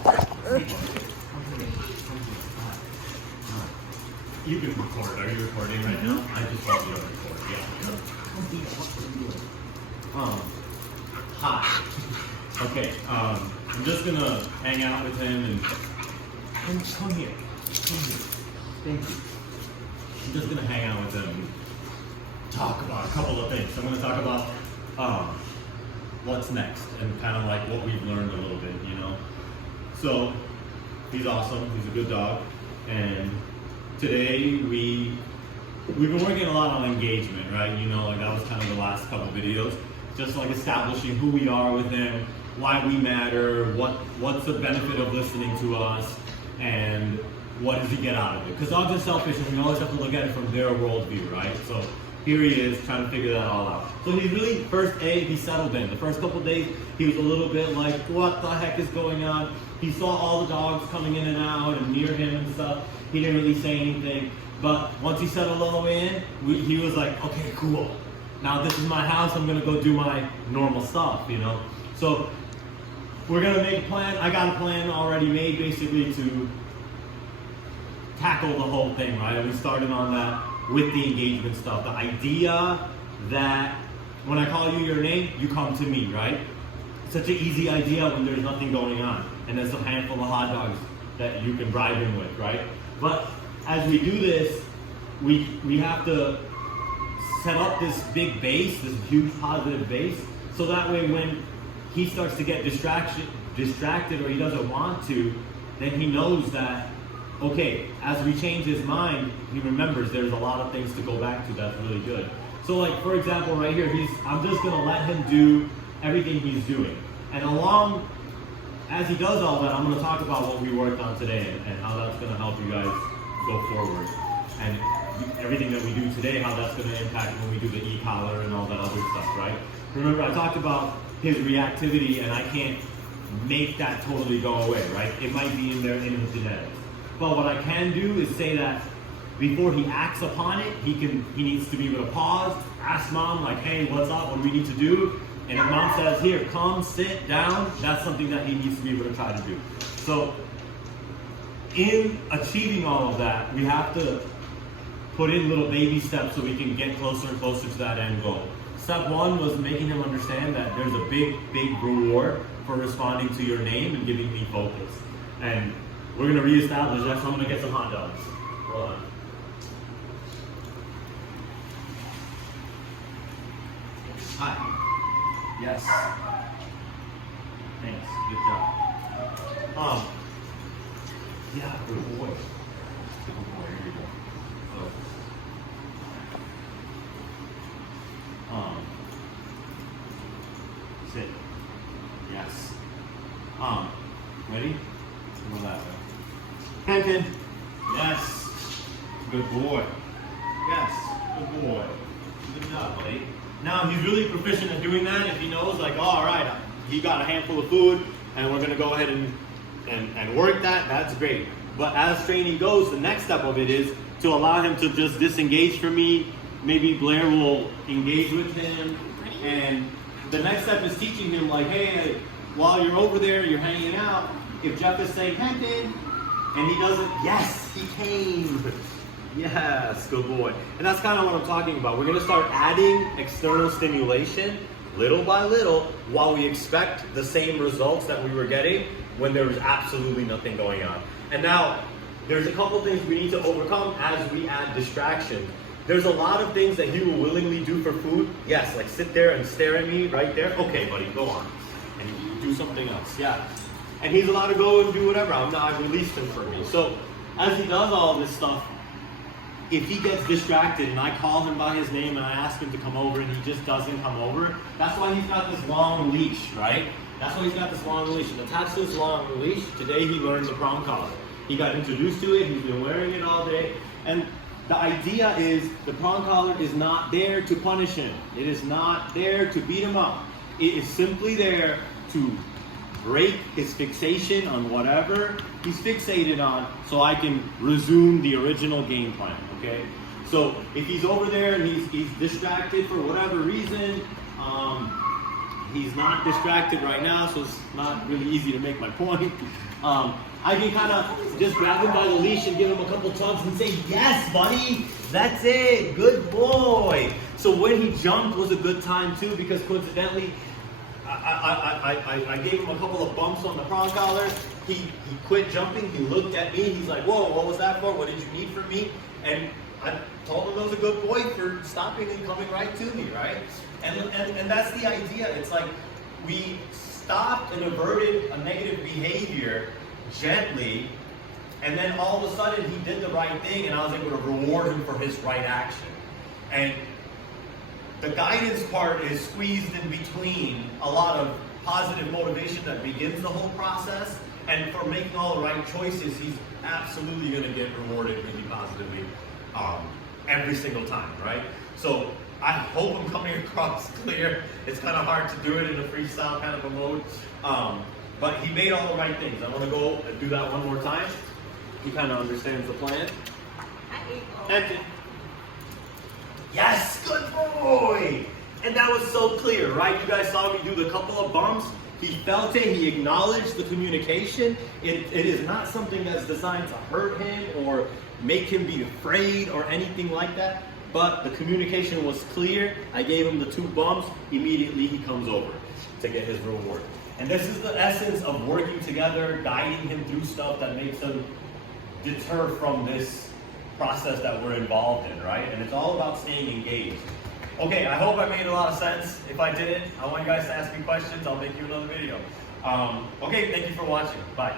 You can record. Are you recording right now? I just want you to record. Yeah. Hi. Okay. I'm just gonna hang out with him and come here. Come here. Thank you. I'm just gonna hang out with him and talk about a couple of things. I'm gonna talk about what's next and kind of like what we've learned a little bit, you know. So he's awesome. He's a good dog, and today we've been working a lot on engagement, right? You know, like that was kind of the last couple videos, just like establishing who we are with him, why we matter, what's the benefit of listening to us, and what does he get out of it? Because dogs are selfish, and we always have to look at it from their worldview, right? So here he is trying to figure that all out. So he's really, he settled in. The first couple of days, he was a little bit like, what the heck is going on? He saw all the dogs coming in and out and near him and stuff. He didn't really say anything. But once he settled all the way in, he was like, okay, cool. Now this is my house. I'm going to go do my normal stuff, you know? So we're going to make a plan. I got a plan already made basically to tackle the whole thing, right? We started on that with the engagement stuff. The idea that when I call you your name, you come to me, right? Such an easy idea when there's nothing going on. And there's a handful of hot dogs that you can bribe him with, right? But as we do this, we have to set up this big base, this huge positive base, so that way when he starts to get distracted or he doesn't want to, then he knows that, okay, as we change his mind, he remembers there's a lot of things to go back to that's really good. So like, for example, right here, I'm just gonna let him do everything he's doing. And as he does all that, I'm gonna talk about what we worked on today and how that's gonna help you guys go forward. And everything that we do today, how that's gonna impact when we do the e-collar and all that other stuff, right? Remember, I talked about his reactivity, and I can't make that totally go away, right? It might be in there in his genetics. But what I can do is say that before he acts upon it, he needs to be able to pause, ask mom like, hey, what's up? What do we need to do? And if mom says, here, come, sit down, that's something that he needs to be able to try to do. So in achieving all of that, we have to put in little baby steps so we can get closer and closer to that end goal. Step one was making him understand that there's a big, big reward for responding to your name and giving me focus. And we're gonna reestablish that, so I'm gonna get some hot dogs. Hold on. Hi. Yes. Thanks. Good job. Yeah, good boy. Good boy. Here you go. Sit. Yes. Ready? Go that way. Hampton. Yes. Good boy. Yes. Good boy. Good job, buddy. Now he's really proficient at doing that. If he knows, like, oh, all right, he got a handful of food, and we're gonna go ahead and work that. That's great. But as training goes, the next step of it is to allow him to just disengage from me. Maybe Blair will engage with him, and the next step is teaching him, like, hey, while you're over there, you're hanging out. If Jeff is saying, Hampton, and he doesn't, yes, he came. Yes, good boy. And that's kind of what I'm talking about. We're gonna start adding external stimulation little by little while we expect the same results that we were getting when there was absolutely nothing going on. And now, there's a couple things we need to overcome as we add distractions. There's a lot of things that he will willingly do for food. Yes, like sit there and stare at me right there. Okay, buddy, go on. And do something else, yeah. And he's allowed to go and do whatever. I've released him for me. So as he does all this stuff, if he gets distracted and I call him by his name and I ask him to come over and he just doesn't come over, that's why he's got this long leash, right? That's why he's got this long leash. And attached to this long leash, today he learned the prong collar. He got introduced to it, he's been wearing it all day. And the idea is the prong collar is not there to punish him. It is not there to beat him up. It is simply there to break his fixation on whatever he's fixated on so I can resume the original game plan, okay? So if he's over there and he's distracted for whatever reason, he's not distracted right now, so it's not really easy to make my point. I can kind of just grab him by the leash and give him a couple tugs and say, yes, buddy, that's it, good boy. So when he jumped was a good time too, because coincidentally, I gave him a couple of bumps on the prong collar. He quit jumping, he looked at me, he's like, whoa, what was that for? What did you need from me? And I told him I was a good boy for stopping and coming right to me, right? And that's the idea. It's like we stopped and averted a negative behavior gently, and then all of a sudden he did the right thing, and I was able to reward him for his right action. And the guidance part is squeezed in between a lot of positive motivation that begins the whole process, and for making all the right choices, he's absolutely going to get rewarded really positively every single time, right? So I hope I'm coming across clear. It's kind of hard to do it in a freestyle kind of a mode. But he made all the right things. I'm going to go and do that one more time. He kind of understands the plan. Hampton. Yes, good boy. And that was so clear, right? You guys saw me do the couple of bumps. He felt it. He acknowledged the communication. It is not something that's designed to hurt him or make him be afraid or anything like that. But the communication was clear. I gave him the 2 bumps. Immediately he comes over to get his reward. And this is the essence of working together, guiding him through stuff that makes him deter from this process that we're involved in, right? And it's all about staying engaged. Okay, I hope I made a lot of sense. If I didn't, I want you guys to ask me questions. I'll make you another video. Okay, thank you for watching. Bye.